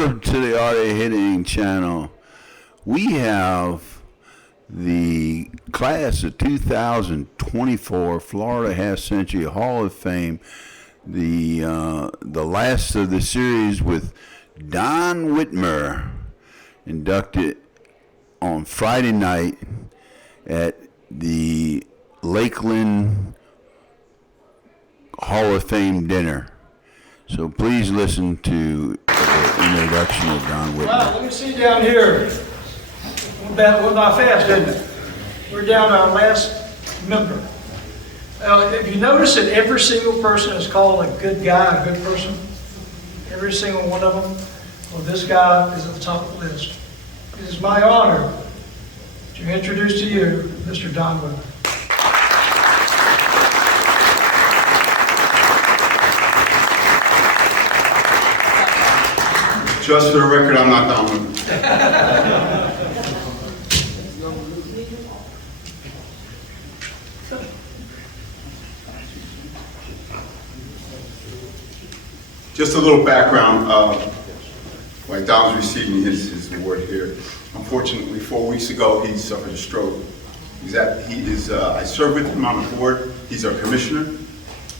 Welcome to the Art of Hitting channel. We have the class of 2024 Florida Half Century Hall of Fame, the last of the series with Don Witmer, inducted on Friday night at the Lakeland Hall of Fame dinner. So please listen to the introduction of Don Witmer. Wow, let me see down here. Went by fast, didn't it? We're down to our last member. If you notice that every single person is called a good guy, a good person, every single one of them, well, this guy is at the top of the list. It is my honor to introduce to you Mr. Don Witmer. Just for the record, I'm not Don Witmer. Just a little background. While Don was receiving his award here, unfortunately, 4 weeks ago, he suffered a stroke. I served with him on the board. He's our commissioner.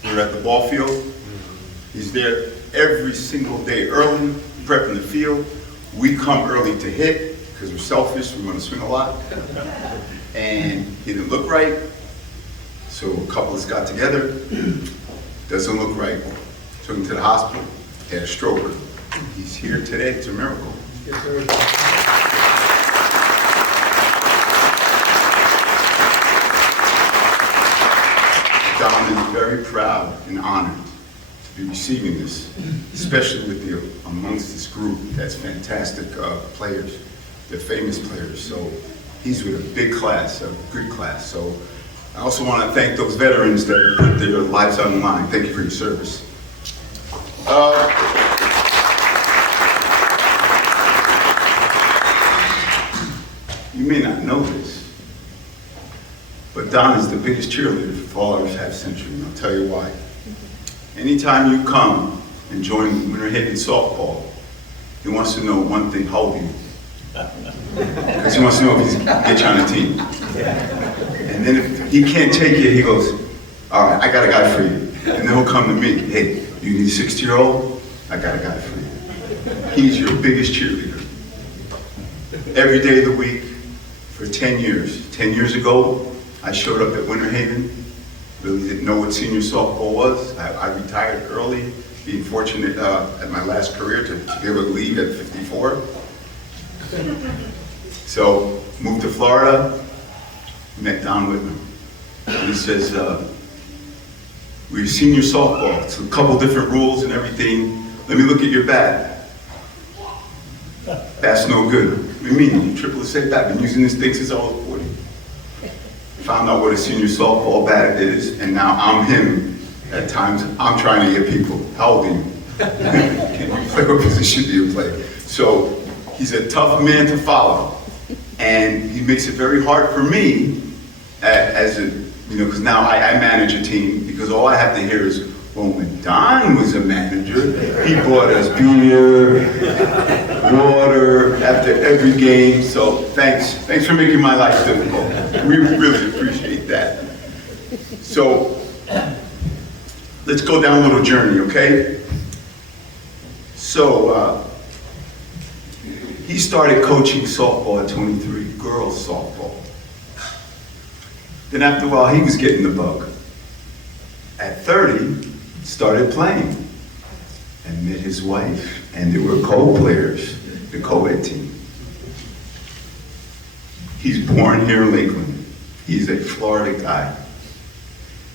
We're at the ball field. He's there every single day early, prepping the field. We come early to hit because we're selfish. We want to swing a lot. And he didn't look right. So a couple of us got together. Doesn't look right. Took him to the hospital. Had a stroke. He's here today. It's a miracle. Yes, sir. Don is very proud and honored to be receiving this, especially with amongst this group that's fantastic players. They're famous players. So he's with a big class, a good class. So I also want to thank those veterans that put their lives on the line. Thank you for your service. You may not know this, but Don is the biggest cheerleader for Florida's half century, and I'll tell you why. Anytime you come and join Winter Haven softball, he wants to know one thing: how old are you? Because he wants to know if he can get you on the team. And then if he can't take you, he goes, all right, I got a guy for you. And then he'll come to me, hey, you need a 60-year-old? I got a guy for you. He's your biggest cheerleader. Every day of the week for 10 years. 10 years ago, I showed up at Winter Haven, really didn't know what senior softball was. I retired early, being fortunate at my last career to be able to leave at 54. So, moved to Florida, met Don Witmer. And he says, we're senior softball. It's a couple different rules and everything. Let me look at your bat. That's no good. What do you mean? Triple A bat. Been using this thing since I was 40. Found out what a senior softball bat is, and now I'm him. At times, I'm trying to get people. How old are you? Can you play? What position do you play? So he's a tough man to follow, and he makes it very hard for me because now I manage a team, because all I have to hear is, well, when Don was a manager, he bought us beer, water after every game. So thanks for making my life difficult. We really appreciate that. So let's go down a little journey, okay? So he started coaching softball at 23, girls softball. Then after a while, he was getting the bug. At 30, started playing and met his wife, and they were co-players, the co-ed team. He's born here in Lakeland. He's a Florida guy.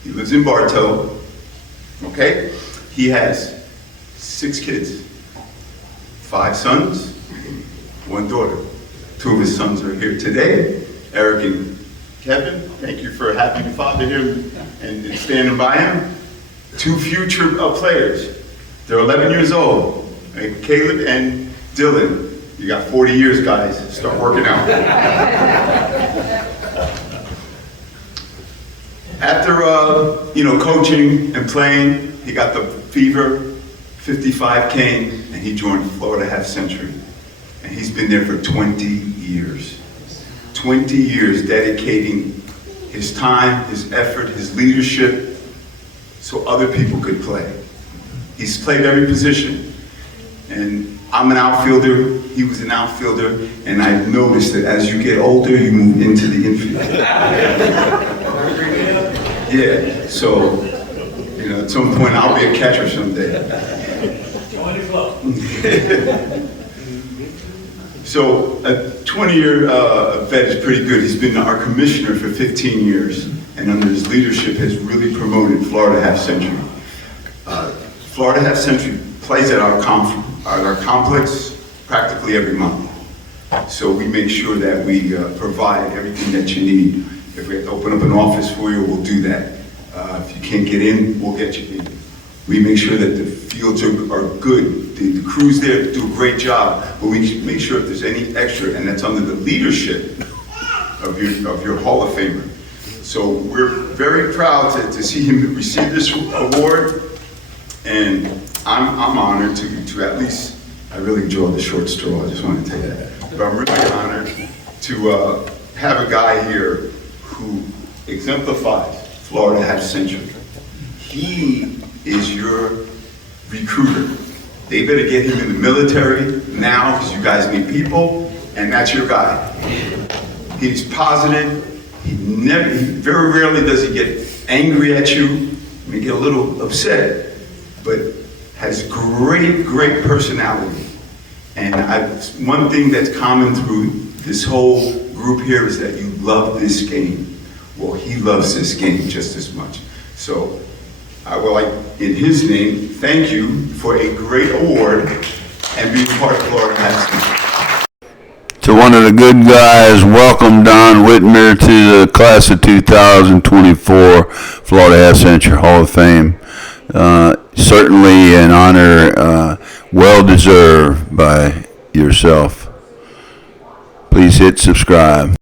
He lives in Bartow, okay? He has 6 kids, 5 sons, 1 daughter. 2 of his sons are here today, Eric and Kevin. Thank you for having your father here and standing by him. 2 future players. They're 11 years old. Right? Caleb and Dylan. You got 40 years, guys. Start working out. After coaching and playing, he got the fever 55 came, and he joined Florida Half Century. And he's been there for 20 years. 20 years dedicating his time, his effort, his leadership, so other people could play. He's played every position. And I'm an outfielder, he was an outfielder, and I've noticed that as you get older, you move into the infield. Yeah, so, you know, at some point I'll be a catcher someday. Join the club. So a 20-year vet is pretty good. He's been our commissioner for 15 years, and under his leadership has really promoted Florida Half Century. Florida Half Century plays at our complex practically every month. So we make sure that we provide everything that you need. If we have to open up an office for you, we'll do that. If you can't get in, we'll get you in. We make sure that the fields are good. The crews there do a great job, but we make sure if there's any extra, and that's under the leadership of your Hall of Famer. So we're very proud to see him receive this award, and I'm honored to at least, I really enjoy the short straw, I just want to tell you that. But I'm really honored to have a guy here who exemplifies Florida Half Century. He is your recruiter. They better get him in the military now, because you guys need people, and that's your guy. He's positive. He very rarely does he get angry at you. He may get a little upset, but has great personality. And one thing that's common through this whole group here is that you love this game. Well, he loves this game just as much. So I would like, in his name, thank you for a great award and being part of Florida Half Century. To one of the good guys, welcome Don Witmer to the class of 2024 Florida Half Century Hall of Fame. Certainly an honor, well deserved by yourself. Please hit subscribe.